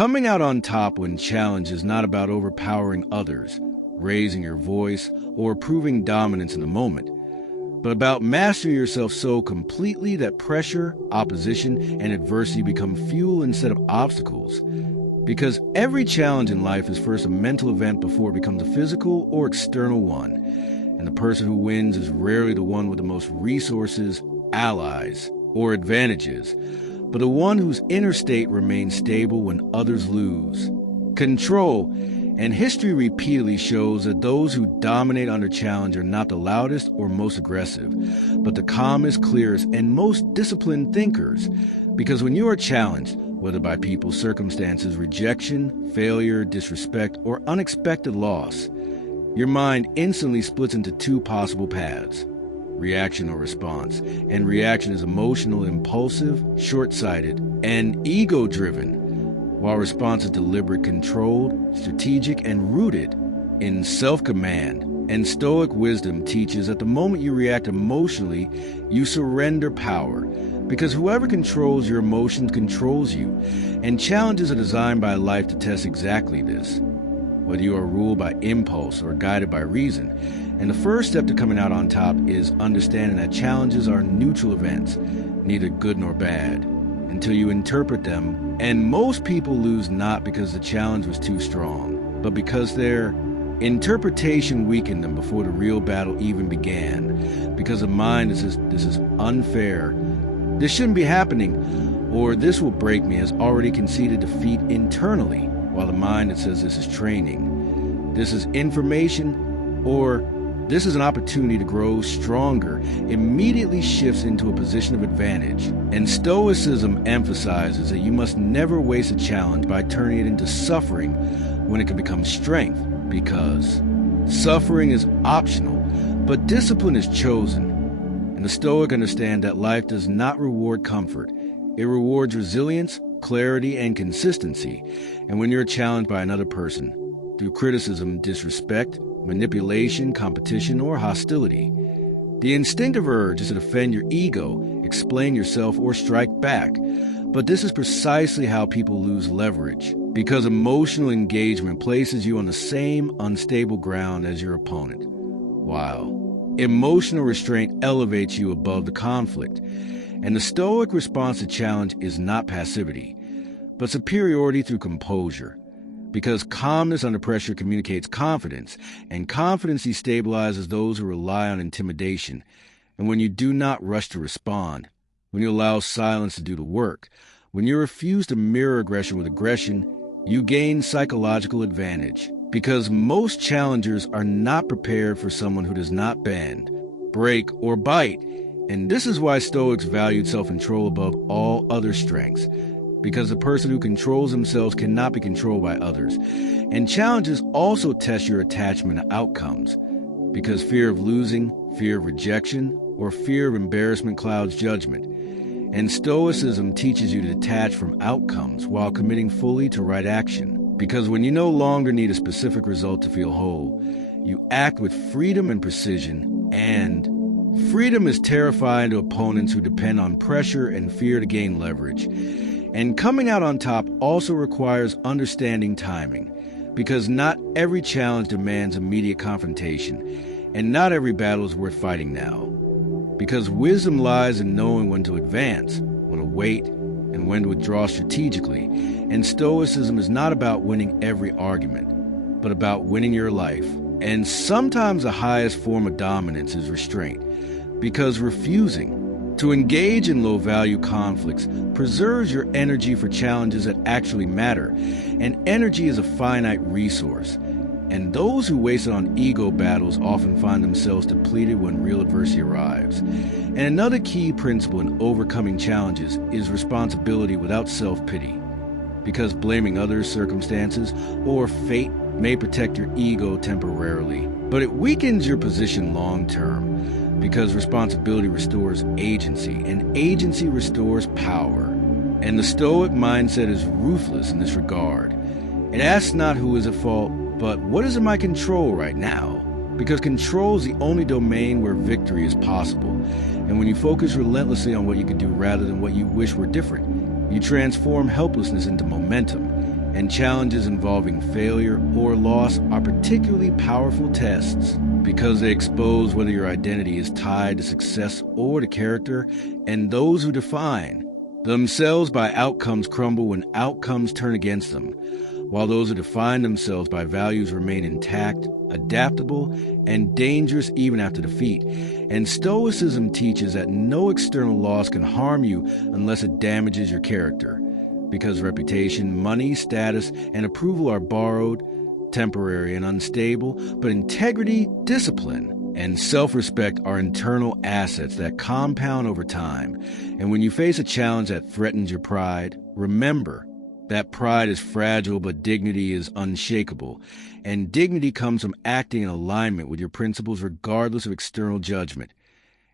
Coming out on top when challenged is not about overpowering others, raising your voice, or proving dominance in the moment, but about mastering yourself so completely that pressure, opposition, and adversity become fuel instead of obstacles. Because every challenge in life is first a mental event before it becomes a physical or external one. And the person who wins is rarely the one with the most resources, allies, or advantages, but the one whose inner state remains stable when others lose. Control. And history repeatedly shows that those who dominate under challenge are not the loudest or most aggressive, but the calmest, clearest, and most disciplined thinkers. Because when you are challenged, whether by people, circumstances, rejection, failure, disrespect, or unexpected loss, your mind instantly splits into two possible paths: reaction or response. And reaction is emotional, impulsive, short-sighted, and ego-driven, while response is deliberate, controlled, strategic, and rooted in self-command. And Stoic wisdom teaches that the moment you react emotionally, you surrender power, because whoever controls your emotions controls you, and challenges are designed by life to test exactly this, whether you are ruled by impulse or guided by reason. And the first step to coming out on top is understanding that challenges are neutral events, neither good nor bad, until you interpret them. And most people lose not because the challenge was too strong, but because their interpretation weakened them before the real battle even began. Because the mind says, this is unfair, this shouldn't be happening, or this will break me, has already conceded defeat internally, while the mind that says this is training, this is information, or this is an opportunity to grow stronger, immediately shifts into a position of advantage. And Stoicism emphasizes that you must never waste a challenge by turning it into suffering when it can become strength, because suffering is optional, but discipline is chosen. And the Stoic understand that life does not reward comfort. It rewards resilience, clarity, and consistency. And when you're challenged by another person, through criticism, disrespect, manipulation, competition, or hostility, the instinctive urge is to defend your ego, explain yourself, or strike back. But this is precisely how people lose leverage, because emotional engagement places you on the same unstable ground as your opponent, while emotional restraint elevates you above the conflict. And the Stoic response to challenge is not passivity, but superiority through composure. Because calmness under pressure communicates confidence, and confidence destabilizes those who rely on intimidation. And when you do not rush to respond, when you allow silence to do the work, when you refuse to mirror aggression with aggression, you gain psychological advantage. Because most challengers are not prepared for someone who does not bend, break, or bite. And this is why Stoics valued self-control above all other strengths. Because the person who controls themselves cannot be controlled by others. And challenges also test your attachment to outcomes, because fear of losing, fear of rejection, or fear of embarrassment clouds judgment. And Stoicism teaches you to detach from outcomes while committing fully to right action. Because when you no longer need a specific result to feel whole, you act with freedom and precision. And freedom is terrifying to opponents who depend on pressure and fear to gain leverage. And coming out on top also requires understanding timing, because not every challenge demands immediate confrontation, and not every battle is worth fighting now. Because wisdom lies in knowing when to advance, when to wait, and when to withdraw strategically. And Stoicism is not about winning every argument, but about winning your life. And sometimes the highest form of dominance is restraint, because refusing to engage in low-value conflicts preserves your energy for challenges that actually matter, and energy is a finite resource. And those who waste it on ego battles often find themselves depleted when real adversity arrives. And another key principle in overcoming challenges is responsibility without self-pity, because blaming others, circumstances, or fate may protect your ego temporarily, but it weakens your position long-term. Because responsibility restores agency, and agency restores power. And the Stoic mindset is ruthless in this regard. It asks not who is at fault, but what is in my control right now? Because control is the only domain where victory is possible. And when you focus relentlessly on what you can do rather than what you wish were different, you transform helplessness into momentum. and challenges involving failure or loss are particularly powerful tests because they expose whether your identity is tied to success or to character, and those who define themselves by outcomes crumble when outcomes turn against them, while those who define themselves by values remain intact, adaptable, and dangerous even after defeat. And Stoicism teaches that no external loss can harm you unless it damages your character, because reputation, money, status, and approval are borrowed, temporary, and unstable, but integrity, discipline, and self-respect are internal assets that compound over time. And when you face a challenge that threatens your pride, remember that pride is fragile, but dignity is unshakable. And dignity comes from acting in alignment with your principles regardless of external judgment.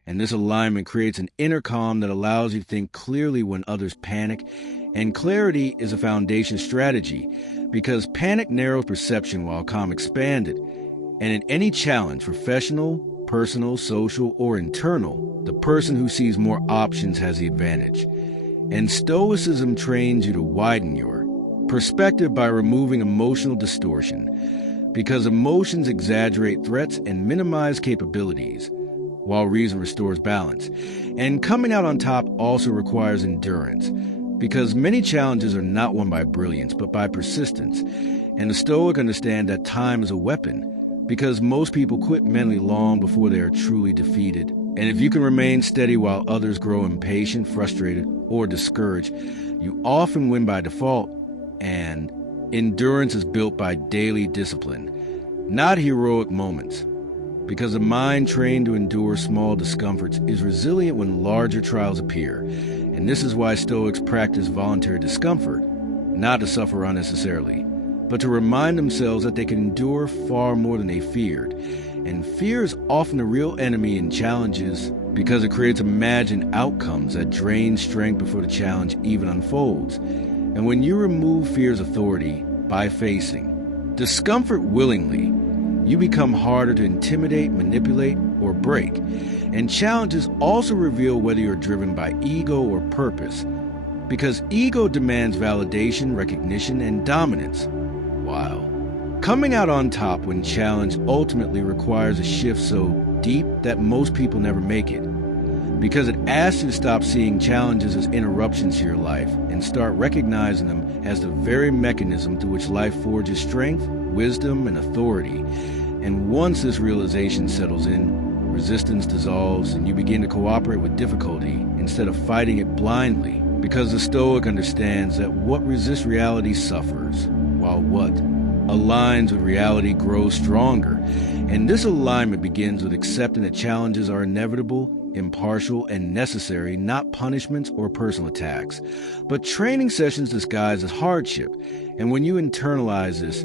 And this alignment creates an inner calm that allows you to think clearly when others panic. And clarity is a foundation strategy, because panic narrows perception while calm expanded. And in any challenge, professional, personal, social, or internal, the person who sees more options has the advantage. And Stoicism trains you to widen your perspective by removing emotional distortion, because emotions exaggerate threats and minimize capabilities, while reason restores balance. And coming out on top also requires endurance, because many challenges are not won by brilliance, but by persistence. And the Stoic understand that time is a weapon, because most people quit mentally long before they are truly defeated. And if you can remain steady while others grow impatient, frustrated, or discouraged, you often win by default. And endurance is built by daily discipline, not heroic moments, because a mind trained to endure small discomforts is resilient when larger trials appear. And this is why Stoics practice voluntary discomfort, not to suffer unnecessarily, but to remind themselves that they can endure far more than they feared. And fear is often the real enemy in challenges, because it creates imagined outcomes that drain strength before the challenge even unfolds. And when you remove fear's authority by facing discomfort willingly, you become harder to intimidate, manipulate, or break. And challenges also reveal whether you're driven by ego or purpose, because ego demands validation, recognition, and dominance, while coming out on top when challenged ultimately requires a shift so deep that most people never make it, because it asks you to stop seeing challenges as interruptions to your life and start recognizing them as the very mechanism through which life forges strength, wisdom, and authority. And once this realization settles in, resistance dissolves and you begin to cooperate with difficulty instead of fighting it blindly, because the Stoic understands that what resists reality suffers, while what aligns with reality grows stronger. And this alignment begins with accepting that challenges are inevitable, impartial, and necessary, not punishments or personal attacks, but training sessions disguised as hardship. And when you internalize this,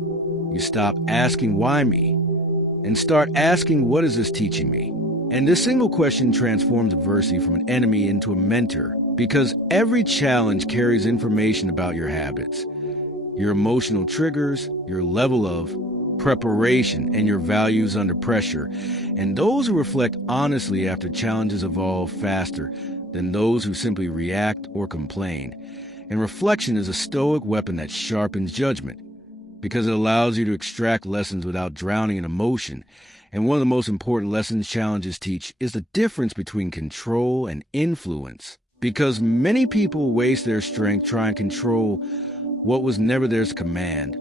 you stop asking, why me? And start asking, what is this teaching me? And this single question transforms adversity from an enemy into a mentor, because every challenge carries information about your habits, your emotional triggers, your level of preparation, and your values under pressure. And those who reflect honestly after challenges evolve faster than those who simply react or complain. And reflection is a Stoic weapon that sharpens judgment, because it allows you to extract lessons without drowning in emotion. And one of the most important lessons challenges teach is the difference between control and influence, because many people waste their strength trying to control what was never theirs to command: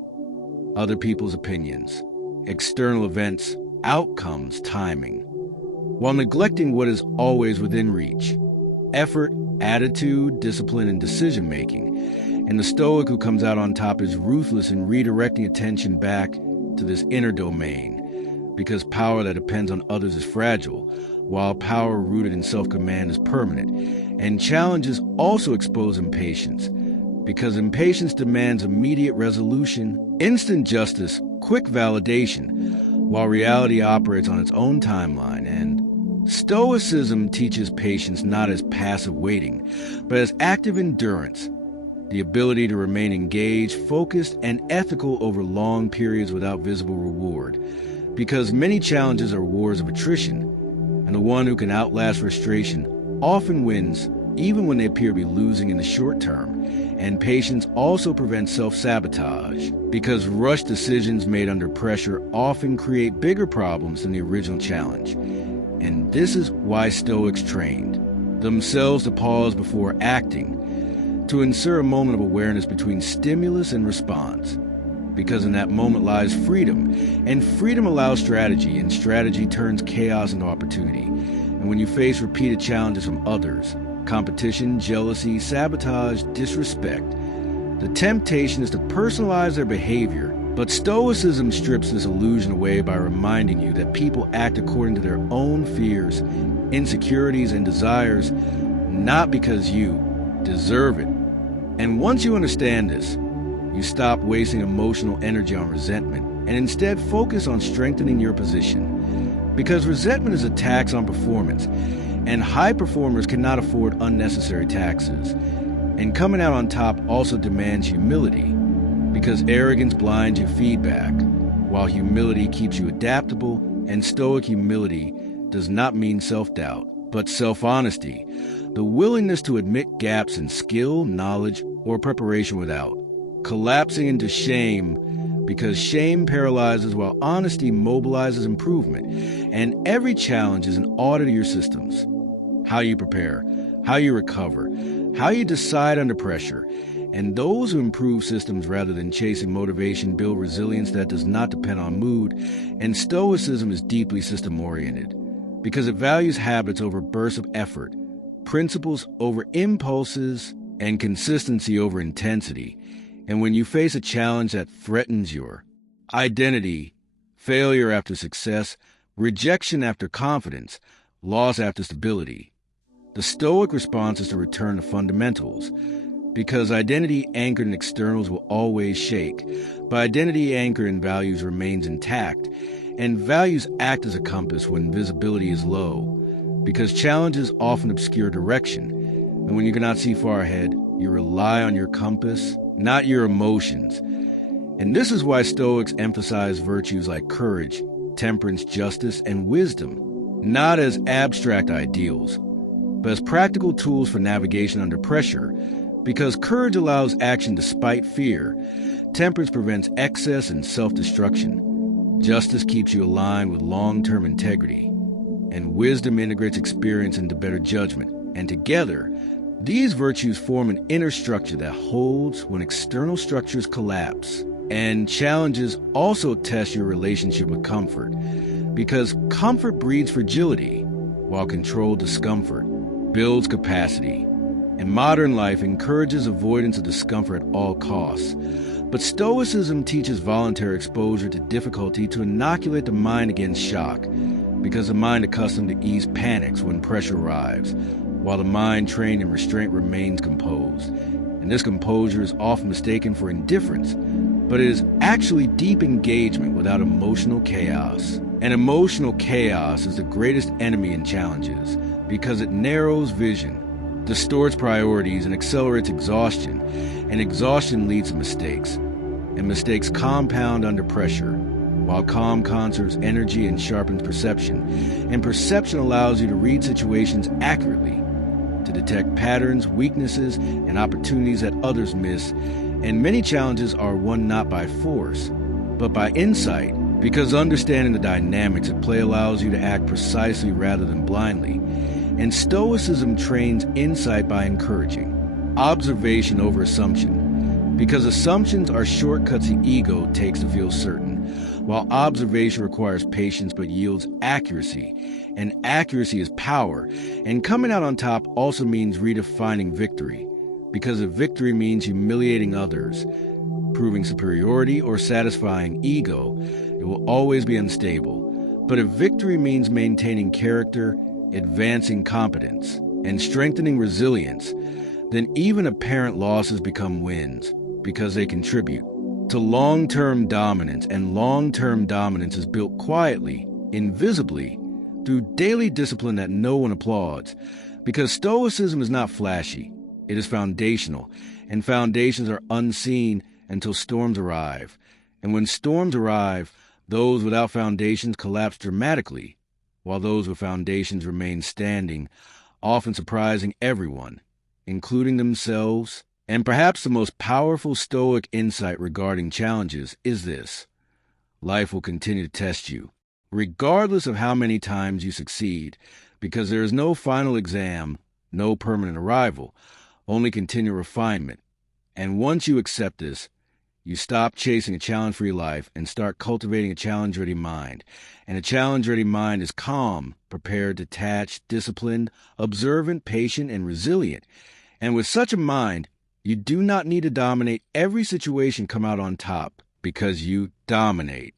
other people's opinions, external events, outcomes, timing, while neglecting what is always within reach: effort, attitude, discipline, and decision-making. And the Stoic who comes out on top is ruthless in redirecting attention back to this inner domain, because power that depends on others is fragile, while power rooted in self-command is permanent. And challenges also expose impatience, because impatience demands immediate resolution, instant justice, quick validation, while reality operates on its own timeline. And Stoicism teaches patience not as passive waiting, but as active endurance, the ability to remain engaged, focused, and ethical over long periods without visible reward, because many challenges are wars of attrition, and the one who can outlast frustration often wins, even when they appear to be losing in the short term. And patience also prevents self-sabotage, because rushed decisions made under pressure often create bigger problems than the original challenge. And this is why Stoics trained themselves to pause before acting, to insert a moment of awareness between stimulus and response. Because in that moment lies freedom, and freedom allows strategy, and strategy turns chaos into opportunity. And when you face repeated challenges from others, competition, jealousy, sabotage, disrespect, the temptation is to personalize their behavior. But Stoicism strips this illusion away by reminding you that people act according to their own fears, insecurities, and desires, not because you deserve it. And once you understand this, you stop wasting emotional energy on resentment and instead focus on strengthening your position. Because resentment is a tax on performance, and high performers cannot afford unnecessary taxes. And coming out on top also demands humility, because arrogance blinds you feedback, while humility keeps you adaptable, and Stoic humility does not mean self-doubt, but self-honesty, the willingness to admit gaps in skill, knowledge, or preparation without collapsing into shame, because shame paralyzes while honesty mobilizes improvement. And every challenge is an audit of your systems: how you prepare, how you recover, how you decide under pressure. And those who improve systems rather than chasing motivation build resilience that does not depend on mood. And Stoicism is deeply system-oriented, because it values habits over bursts of effort, principles over impulses, and consistency over intensity. And when you face a challenge that threatens your identity, failure after success, rejection after confidence, loss after stability, the Stoic response is to return to fundamentals, because identity anchored in externals will always shake, but identity anchored in values remains intact, and values act as a compass when visibility is low, because challenges often obscure direction, and when you cannot see far ahead, you rely on your compass, not your emotions. And this is why Stoics emphasize virtues like courage, temperance, justice, and wisdom, not as abstract ideals, but as practical tools for navigation under pressure, because courage allows action despite fear, temperance prevents excess and self-destruction, justice keeps you aligned with long-term integrity, and wisdom integrates experience into better judgment. And together, these virtues form an inner structure that holds when external structures collapse. And challenges also test your relationship with comfort, because comfort breeds fragility, while controlled discomfort builds capacity. And modern life encourages avoidance of discomfort at all costs. But Stoicism teaches voluntary exposure to difficulty to inoculate the mind against shock, because the mind accustomed to ease panics when pressure arrives, while the mind trained in restraint remains composed. And this composure is often mistaken for indifference, but it is actually deep engagement without emotional chaos. And emotional chaos is the greatest enemy in challenges, because it narrows vision, distorts priorities, and accelerates exhaustion. And exhaustion leads to mistakes, and mistakes compound under pressure, while calm conserves energy and sharpens perception. And perception allows you to read situations accurately, to detect patterns, weaknesses, and opportunities that others miss. And many challenges are won not by force, but by insight, because understanding the dynamics at play allows you to act precisely rather than blindly. And Stoicism trains insight by encouraging observation over assumption, because assumptions are shortcuts the ego takes to feel certain, while observation requires patience but yields accuracy, and accuracy is power. And coming out on top also means redefining victory, because if victory means humiliating others, proving superiority, or satisfying ego, it will always be unstable. But if victory means maintaining character, advancing competence, and strengthening resilience, then even apparent losses become wins, because they contribute to long-term dominance. And long-term dominance is built quietly, invisibly, through daily discipline that no one applauds, because Stoicism is not flashy, it is foundational, and foundations are unseen until storms arrive. And when storms arrive, those without foundations collapse dramatically, while those with foundations remain standing, often surprising everyone, including themselves And perhaps the most powerful Stoic insight regarding challenges is this: life will continue to test you, regardless of how many times you succeed, because there is no final exam, no permanent arrival, only continual refinement. And once you accept this, you stop chasing a challenge-free life and start cultivating a challenge-ready mind. And a challenge-ready mind is calm, prepared, detached, disciplined, observant, patient, and resilient. And with such a mind, you do not need to dominate every situation come out on top, because you dominate.